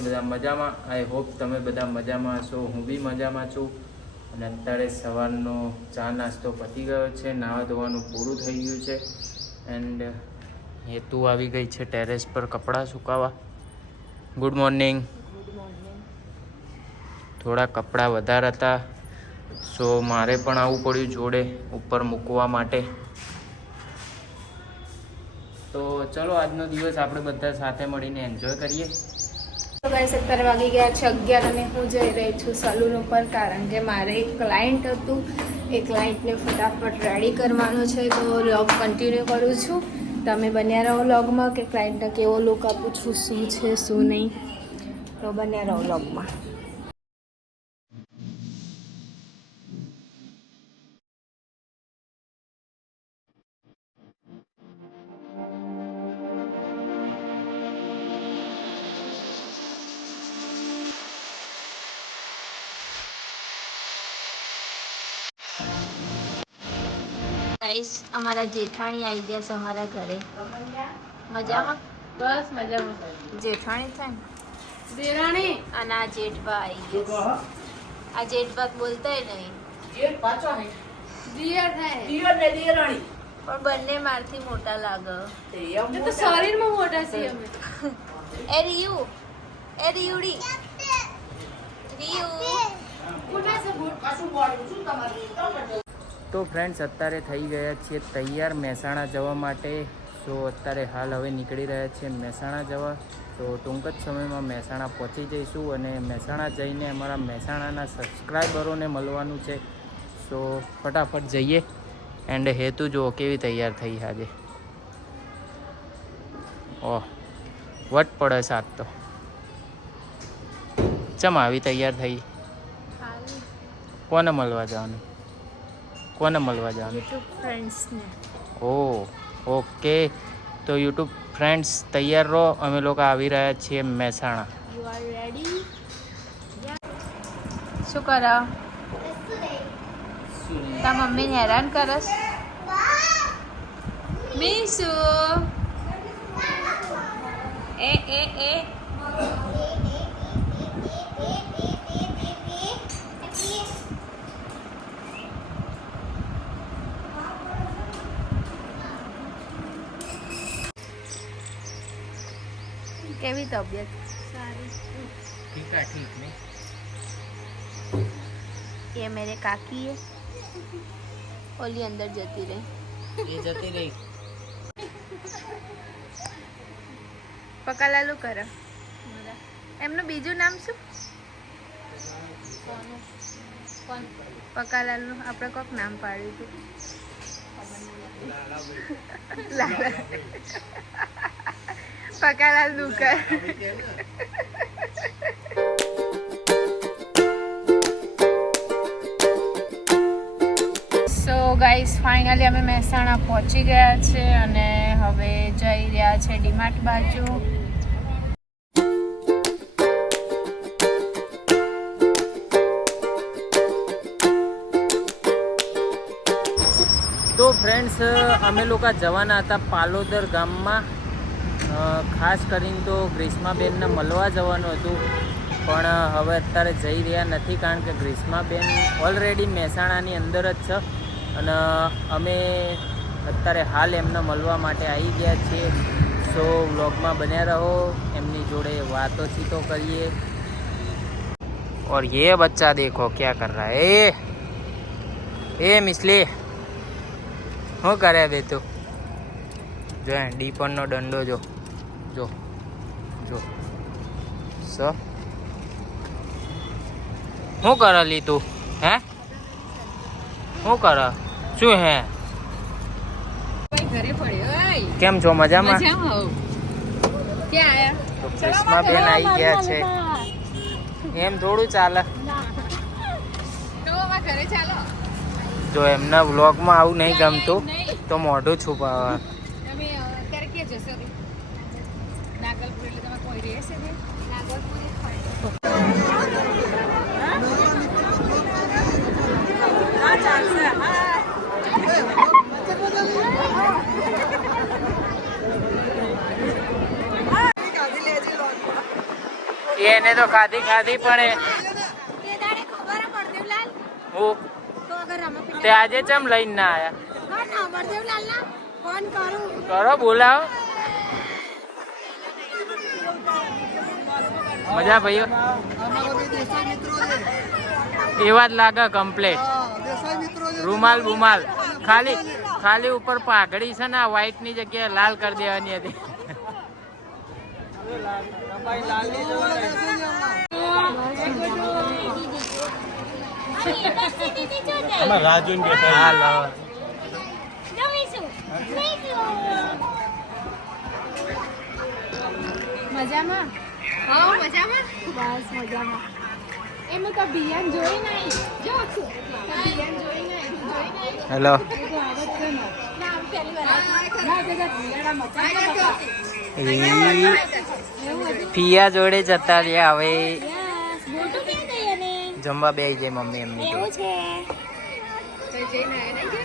તમે બધા મજામાં. આઈ હોપ તમે બધા મજામાં હશો. હું બી મજામાં છું. અને અત્યારે સવારનો ચા નાસ્તો પતી ગયો છે. નાવા ધોવાનું પૂરું થઈ ગયું છે. એન્ડ હેતુ આવી ગઈ છે ટેરેસ પર કપડાં સુકાવા. ગુડ મોર્નિંગ થોડા કપડાં વધારે હતા. સો મારે પણ આવવું પડ્યું જોડે ઉપર મૂકવા માટે. તો ચલો આજનો દિવસ આપણે બધા સાથે મળીને એન્જોય કરીએ. ગાઈસ અત્યારે વાગી ગયા છે અગિયાર અને હું જઈ રહી છું સલૂન ઉપર કારણ કે મારે એક ક્લાયન્ટ હતું. એ ક્લાયન્ટને ફટાફટ રેડી કરવાનો છે. તો લોગ કન્ટિન્યુ કરું છું. તમે બન્યા રહો લોગમાં કે ક્લાયન્ટને કેવો લુક આપું છું, શું છે, શું નહીં. તો બન્યા રહો લોગમાં ગાઈસ અમારા જેઠાણી આવી ગયા છે અમારા ઘરે. મજામાં? બસ મજામાં. જેઠાણી થાય ને? દેરાણી અને આ જેઠબા આવી ગયા આ જેઠબા બોલતાય નહીં. દિયર થાય પણ બંને મારથી મોટા લાગે. એમ તો શરીરમાં મોટા છે અમે. એ રિયુ. એ રિયુડી. રિયુ. તો ફ્રેન્ડ્સ અત્યારે થઈ ગયા છીએ તૈયાર મહેસાણા જવા માટે. સો અત્યારે હાલ હવે નીકળી રહ્યા છીએ મહેસાણા જવા. તો ટૂંક જ સમયમાં મહેસાણા પહોંચી જઈશું અને મહેસાણા જઈને અમારા મહેસાણાના સબસ્ક્રાઈબરોને મળવાનું છે. સો ફટાફટ જઈએ. એન્ડ હેતુ જુઓ કેવી તૈયાર થઈ આજે. ઓહ વટ પડે સાત તો. ચમ આવી તૈયાર થઈ? કોને મળવા જવાનું? કોને મળવા જવાનું? યુટ્યુબ ફ્રેન્ડ્સને ઓ ઓકે. તો યુટ્યુબ ફ્રેન્ડ્સ તૈયાર રહો. અમે લોકો આવી રહ્યા છીએ મહેસાણા. યુ આર રેડી શું કરો? તા મમ્મીને હેરાન કરસ? મીસુ. એ એ એ. કેવી તબિયત સારી ઠીક આ ઠીક ને ये मेरे काकी है ओली अंदर जती रही એ જતી રહી પકાલાલુ કરો એમનું બીજું નામ શું કોણ પકાલાલુ આપણે કોક નામ પાડ્યું હતું લાલા પકાલાલ દુકાન સો ગાઈઝ ફાઇનલી અમે મહેસાણા પહોંચી ગયા છે અને હવે જઈ રહ્યા છે ડીમાર્ટ બાજુ. તો ફ્રેન્ડ્સ અમે લોકો જવાના હતા પાલોદર ગામમાં. ખાસ કરીને તો ગ્રીષ્માબેનને મળવા જવાનું હતું પણ હવે અત્યારે જઈ રહ્યા નથી કારણ કે ગ્રીષ્માબેન ઓલરેડી મહેસાણાની અંદર જ છે અને અમે અત્યારે હાલ એમને મળવા માટે આવી ગયા છીએ સો વ્લોગમાં બન્યા રહો એમની જોડે વાતો ચીતો કરીએ और ये बच्चा देखो क्या कर रहा है ए ए मिसली શું કરે બે તું જો એ ડીપરનો દંડો જો જો. જો. સ. કરે લી તું? હે? શું કરે? શું હે? કેમ છો? મજામાં? ચશ્મા બેન આવી ગયા છે. એમ થોડું ચાલો. જો એમના વ્લોગમાં આવું નહીં ગમતું, તો મોઢું છુપાવવા એને તો ખાધી ખાધી પણ તે આજે ચમ લઈને ના આવ્યા કરો બોલાવો. મજા ભાઈઓ એવા જ લાગે કમ્પ્લેટ રૂમાલ બુમાલ ખાલી ખાલી ઉપર પાઘડી છે ને વ્હાઈટની જગ્યાએ લાલ કરી દેવાની હતી. મજામાં? હા મજામાં? બસ મજામાં. એમાં તો બિયાન જોઈ નહીં જો બિયાન જોઈ નહીં જોઈ નહીં હેલો. પિયા જોડે જતા રહ્યા હવે જમવા બે જાય મમ્મી એમની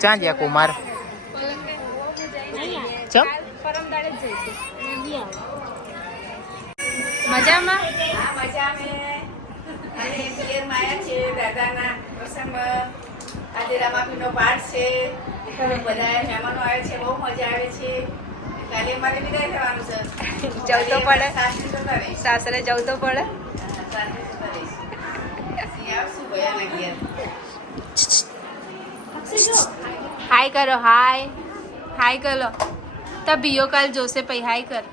ચાં ગયા કુમાર? નહીં ચમ? પરમ દાડે જઈશું. મજામાં? આ મજા અને આવ્યા છે દાદાના પ્રસંગમાં. આજે રમાપીનો પાઠ છે. બધા મહેમાનો આવે છે બહુ મજા આવે છે. કાલે મારે વિદાય થવાનું છે. જવું તો પડે. સાસરે જવું તો પડે. હાય કરો હાય હાય કરો. તો બીઓ કાલ જોશે પછી હાય કર.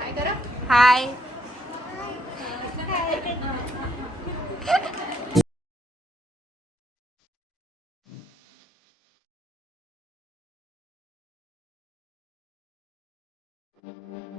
હાય કરો. હાય એને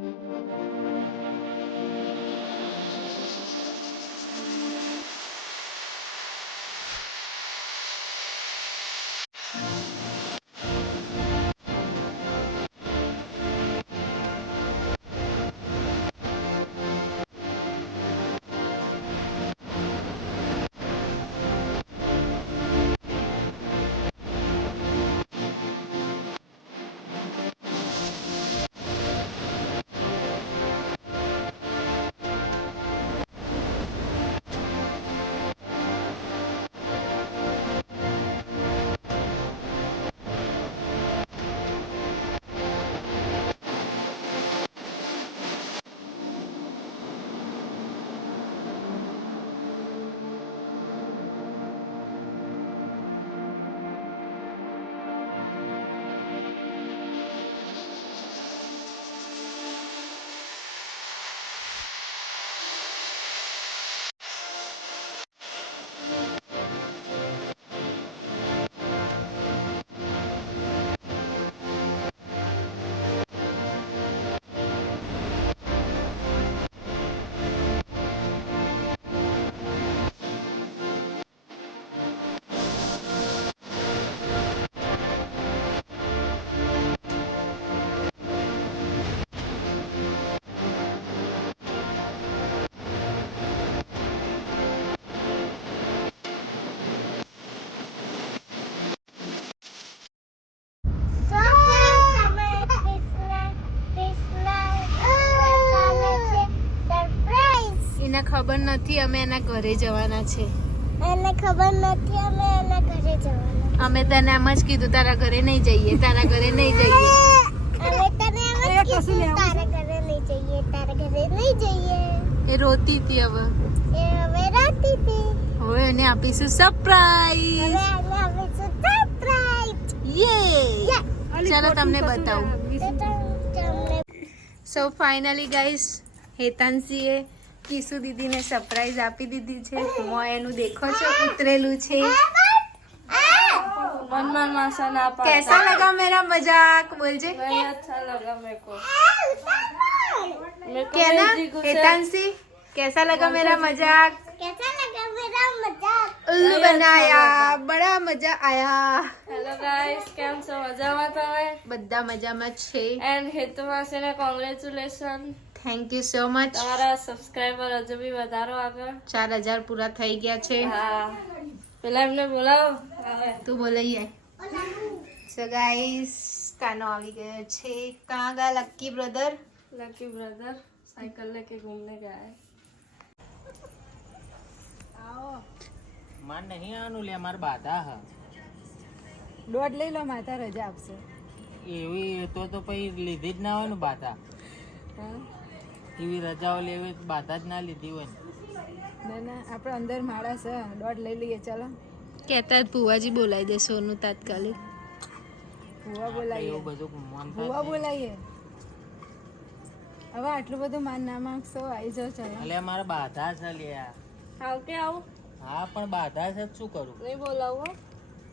નથી અમે એના ઘરે જવાના છે. એને ખબર નથી અમે એના ઘરે જવાના. અમે તને એમ જ કીધું તારા ઘરે નહીં જઈએ તારા ઘરે નહીં જઈએ. અમે તને એમ જ કીધું તારા ઘરે નહીં જઈએ તારા ઘરે નહીં જઈએ. એ રોતી હતી હવે. એ હવે રોતી હતી. હવે એને આપીશું હવે એને આપીશું સરપ્રાઈઝ યે ચાલો તમને બતાવું. સો ફાઇનલી ગાઈસ હેતાંશીએ કિસુ દીદીને સરપ્રાઈઝ આપી દીધી છે. મોં એનું દેખો છો ઉતરેલું છે. મનમાં માસા ના કેસા લગા મેરા મજાક? બોલજે. બહુ અચ્છા લગા મેકો કેના? હેતાંસી કેસા લગા મેરા મજાક? કેસા લગા મેરા મજાક? ઉલ્લુ બનાયા બડા મજા આયા. હેલો ગાઈસ કેમ છો? મજામાં તમે? બધા મજામાં છે. એન્ડ હેતુ માસીને congratulation thank you so much તમારા સબસ્ક્રાઇબર હજુ બી વધારો આગળ. ચાર હજાર પૂરા થઈ ગયા છે. પેલા એમને બોલાવો. તું બોલાઈ સો ગાઈસ કાનો આવી ગયો છે. કાં ગા lucky brother lucky brother cycle લેકે ઘૂમને ગયા. આવો. માર નહીં આનું લે માર બાધા હ. દોઢ લઈ લો માતા રજા આપશે. એવી તો તો પછી લીધી જ ના હોય ને બાધા. એવી રજાઓ લેવી બાધા જ ના લીધી હોય ને. ના આપણે અંદર માળા છે દોઢ લઈ લઈએ ચાલો. કહેતા જ ભુવાજી બોલાવી દે સોનું તાત્કાલિક. ભુવા બોલાવીએ બધું ભુવા બોલાવીએ હવે આટલું બધું માન ના માંગશો આવી જાઓ ચાલો. એટલે મારા બાધા છે લ્યા આવ કે આવું? હા પણ બાધા છે શું કરું? નહીં બોલાવો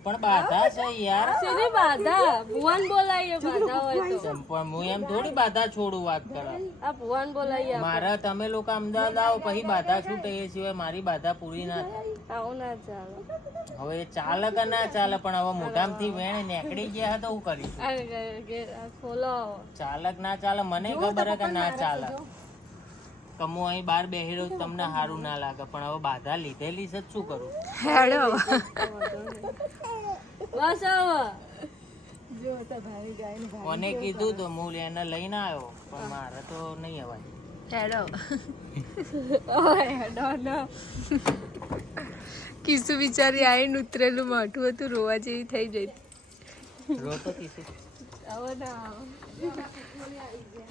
પણ બાધા છે યાર. શેની બાધા? ભુવન બોલાવીએ બાધા હોય તો. પણ હું એમ થોડી બાધા છોડું વાત કરો. આ ભુવન બોલાવીએ મારા તમે લોકો અમદાવાદ આવો પછી બાધા છૂટે એ સિવાય મારી બાધા પૂરી ના થાય. આવું ના ચાલે. હવે એ ચાલે કે ના ચાલે પણ હવે મોઢામાંથી વેણ નીકળી ગયા તો હું કરીશ? ચાલક ના ચાલે મને ખબર હે કે ના ચાલે. હું અહીં બહાર બેહેડો તમને સારું ના લાગે પણ હવે બાધા લીધેલી છે શું કરું? હેડો. બસ હવે. જો તો ભાઈ ગાય ને ભાઈ મને કીધું તો હું એને લઈને આવ્યો પણ મારે તો નહીં અવાય. હેડો. ઓય હેડો નો બિચારી આવીને ઉતરેલું મોઢું હતું રોવા જેવી થઈ જઈ રોતો ના આવો.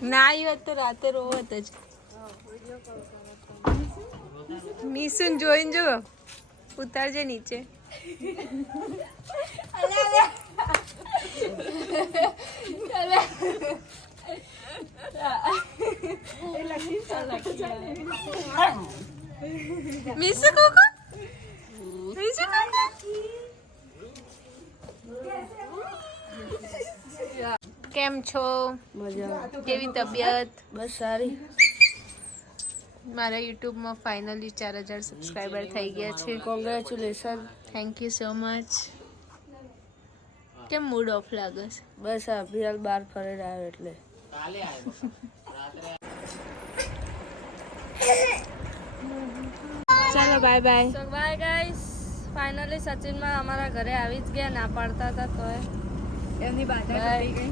ના આવી હોત તો રાતે રોવત જ. મિસુન જોઈને જો ઉતારજે નીચે. મિસુ કોકો? મિસુ કોકો? કેમ છો? કેવી તબિયત? બસ સારી. મારા યુટ્યુબમાં ફાઇનલી ચાર હજાર સબસ્ક્રાઈબર થઈ ગયા છે. Congratulation thank you so much કેમ મૂડ ઓફ લાગે છે? બસ આ અભિયાલ બહાર ફરેડ આવ્યો એટલે. કાલે આવ્યો રાત્રે ચાલો bye bye so bye guys finally સચિનમાં અમારા ઘરે આવી જ ગયા. ના પાડતા હતા તોય. એમની બાધા તૂટી ગઈ.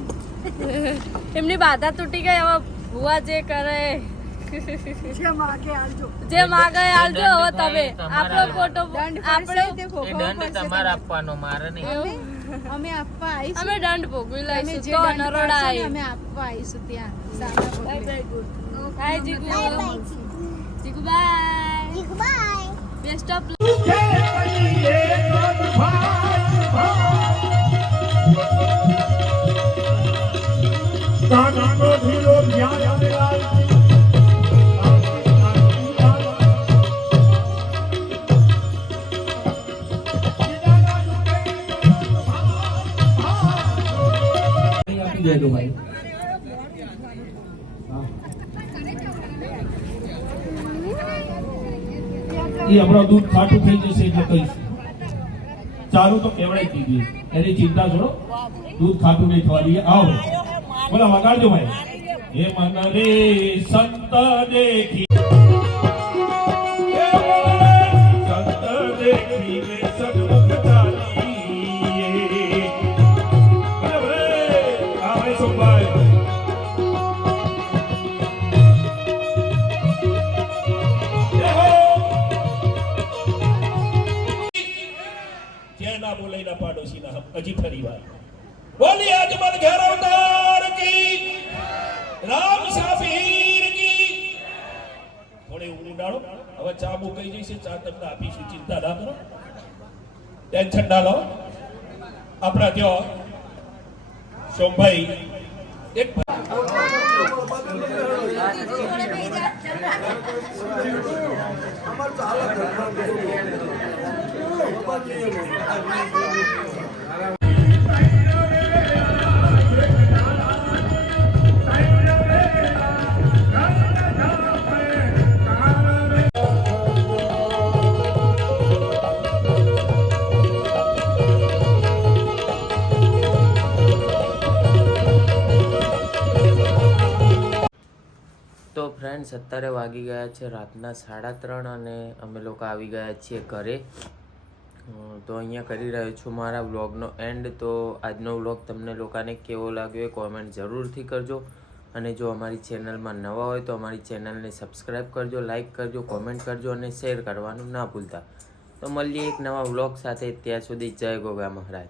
એમની બાધા તૂટી ગઈ. હવે ભુવા જે કરે. જે માગે આલજો જે માગે આલજો હવે તમે આપણો ફોટો આપણે દંડ તમારે આપવાનો મારે નહીં. અમે અમે આપવા આવીશું. અમે દંડ ભોગવી લઈશું. જે તો નરોડા આવી અમે આપવા આવીશું ત્યાં. સાદા પગલે. Bye Jigu Jigu bye bye best of a હમણાં દૂધ ખાટું થઈ જશે એટલે કહીશ. ચાલુ તો કેવડાઈ દીધી એની ચિંતા છોડો. દૂધ ખાટું નહીં થવા દઈએ. આવો. બોલા, વગાડજો ભાઈ. હે મન રે સંત દેખી હજી ફરી વાર બોલી અજમલ ઘેર અવતાર કી. રામ સાફીર કી. થોડી ઉડાડો. હવે ચા મુકાઈ જઈશે? ચા તમને આપીશું. ચિંતા ના કરો. ટેન્શન ના લો. આપણા ત્યાં સોમભાઈ એક તો ફ્રેન્ડ્સ અત્યારે વાગી ગયા છે રાતના સાડા ત્રણ અને અમે લોકો આવી ગયા છીએ ઘરે. તો અહીંયા કરી રહ્યો છું મારા વ્લોગનો એન્ડ તો આજનો વ્લોગ તમને લોકોને કેવો લાગ્યો એ કોમેન્ટ જરૂરથી કરજો. અને જો અમારી ચેનલમાં નવા હોય તો અમારી ચેનલને સબસ્ક્રાઈબ કરજો લાઈક કરજો કોમેન્ટ કરજો અને શેર કરવાનું ના ભૂલતા. તો મળીએ એક નવા વ્લોગ સાથે. ત્યાં સુધી જય ગોગા મહારાજ.